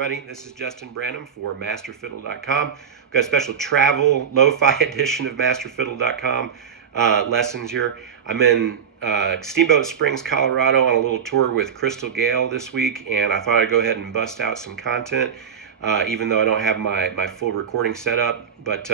everybody. This is Justin Branham for MasterFiddle.com. We've got a special travel lo-fi edition of MasterFiddle.com lessons here. I'm in Steamboat Springs, Colorado on a little tour with Crystal Gale this week, and I thought I'd go ahead and bust out some content, even though I don't have my full recording set up. But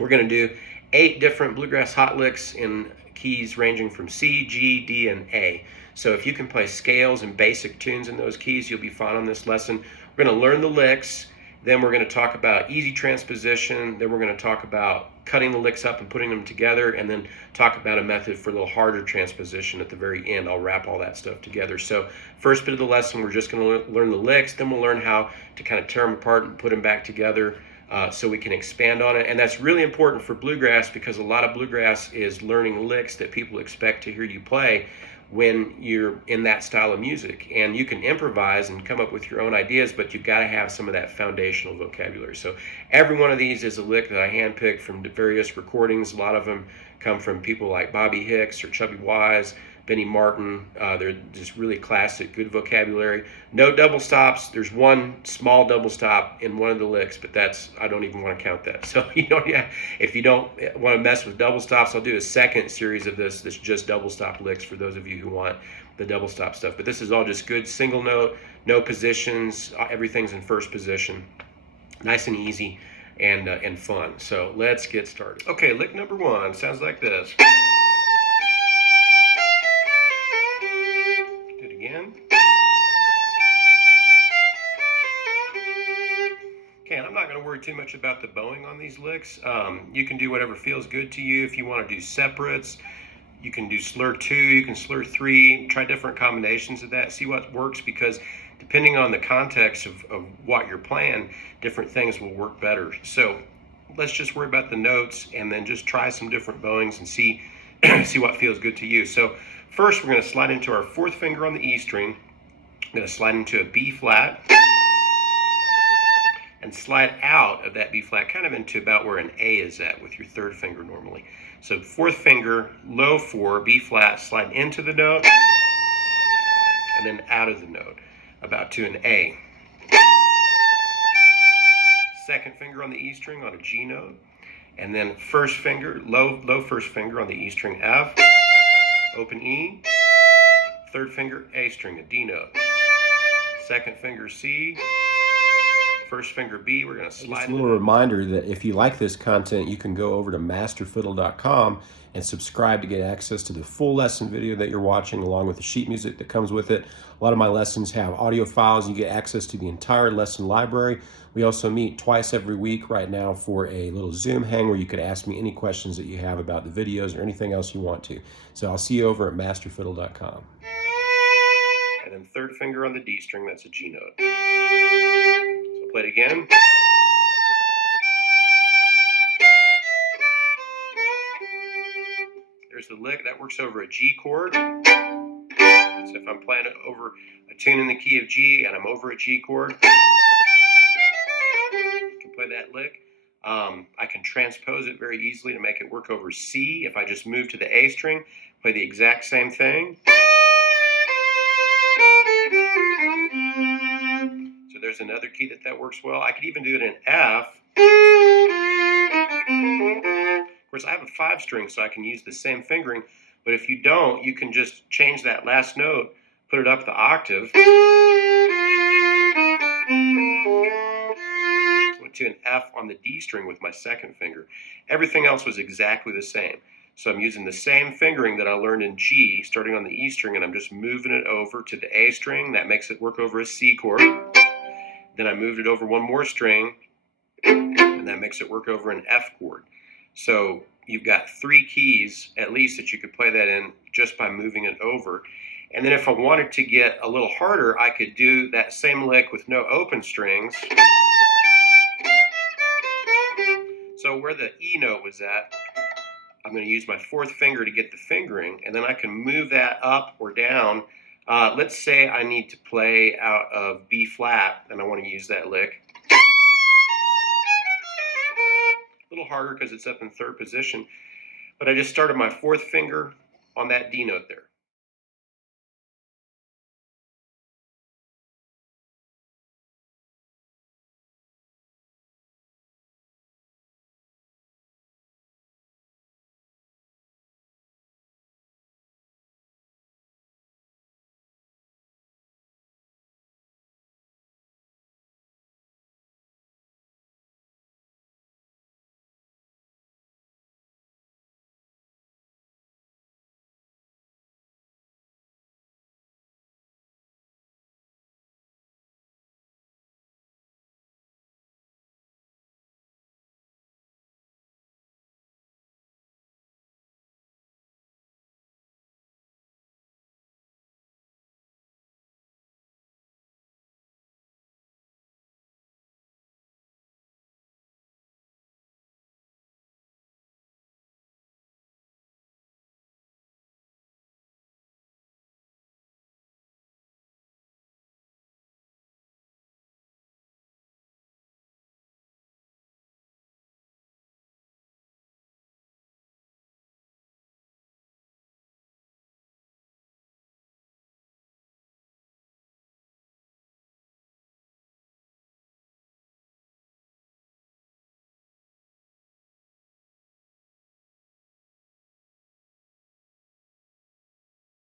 we're going to do 8 different bluegrass hot licks in keys ranging from C, G, D, and A. So if you can play scales and basic tunes in those keys, you'll be fine on this lesson. We're going to learn the licks, then we're going to talk about easy transposition, then we're going to talk about cutting the licks up and putting them together, and then talk about a method for a little harder transposition at the very end. I'll wrap all that stuff together. So first bit of the lesson, we're just going to learn the licks, then we'll learn how to kind of tear them apart and put them back together so we can expand on it. And that's really important for bluegrass, because a lot of bluegrass is learning licks that people expect to hear you play when you're in that style of music. And you can improvise and come up with your own ideas, but you've got to have some of that foundational vocabulary. So every one of these is a lick that I handpicked from various recordings. A lot of them come from people like Bobby Hicks or Chubby Wise, Benny Martin. They're just really classic, good vocabulary. No double stops. There's one small double stop in one of the licks, but I don't even want to count that. So if you don't want to mess with double stops, I'll do a second series of this that's just double stop licks for those of you who want the double stop stuff. But this is all just good single note, no positions. Everything's in first position. Nice and easy and fun. So let's get started. Okay, lick number 1 sounds like this. Again. Okay, and I'm not going to worry too much about the bowing on these licks. You can do whatever feels good to you. If you want to do separates, you can do slur 2, you can slur 3, try different combinations of that, see what works, because depending on the context of what you're playing, different things will work better. So let's just worry about the notes and then just try some different bowings and see what feels good to you. So first, we're going to slide into our 4th finger on the E string. I'm going to slide into a B flat and slide out of that B flat kind of into about where an A is at with your 3rd finger normally. So 4th finger, low 4, B flat, slide into the note and then out of the note about to an A. 2nd finger on the E string on a G note, and then 1st finger, low 1st finger on the E string F, open E, 3rd finger A string, a D note, 2nd finger C, 1st finger B. We're going to slide. Just a little reminder that if you like this content, you can go over to masterfiddle.com and subscribe to get access to the full lesson video that you're watching, along with the sheet music that comes with it. A lot of my lessons have audio files. You get access to the entire lesson library. We also meet twice every week right now for a little Zoom hang where you could ask me any questions that you have about the videos or anything else you want to. So I'll see you over at masterfiddle.com. And then 3rd finger on the D string, that's a G note. So play it again. There's the lick that works over a G chord. So if I'm playing over a tune in the key of G and I'm over a G chord, I can play that lick. I can transpose it very easily to make it work over C. If I just move to the A string, play the exact same thing. So there's another key that works well. I could even do it in F. Of course, I have a 5 string, so I can use the same fingering. But if you don't, you can just change that last note, put it up the octave. Went to an F on the D string with my 2nd finger. Everything else was exactly the same. So I'm using the same fingering that I learned in G, starting on the E string, and I'm just moving it over to the A string. That makes it work over a C chord. Then I moved it over one more string, and that makes it work over an F chord. So you've got 3 keys at least that you could play that in just by moving it over. And then if I wanted to get a little harder, I could do that same lick with no open strings. So where the E note was at, I'm going to use my 4th finger to get the fingering, and then I can move that up or down. Let's say I need to play out of B flat, and I want to use that lick. A little harder because it's up in 3rd position, but I just started my 4th finger on that D note there.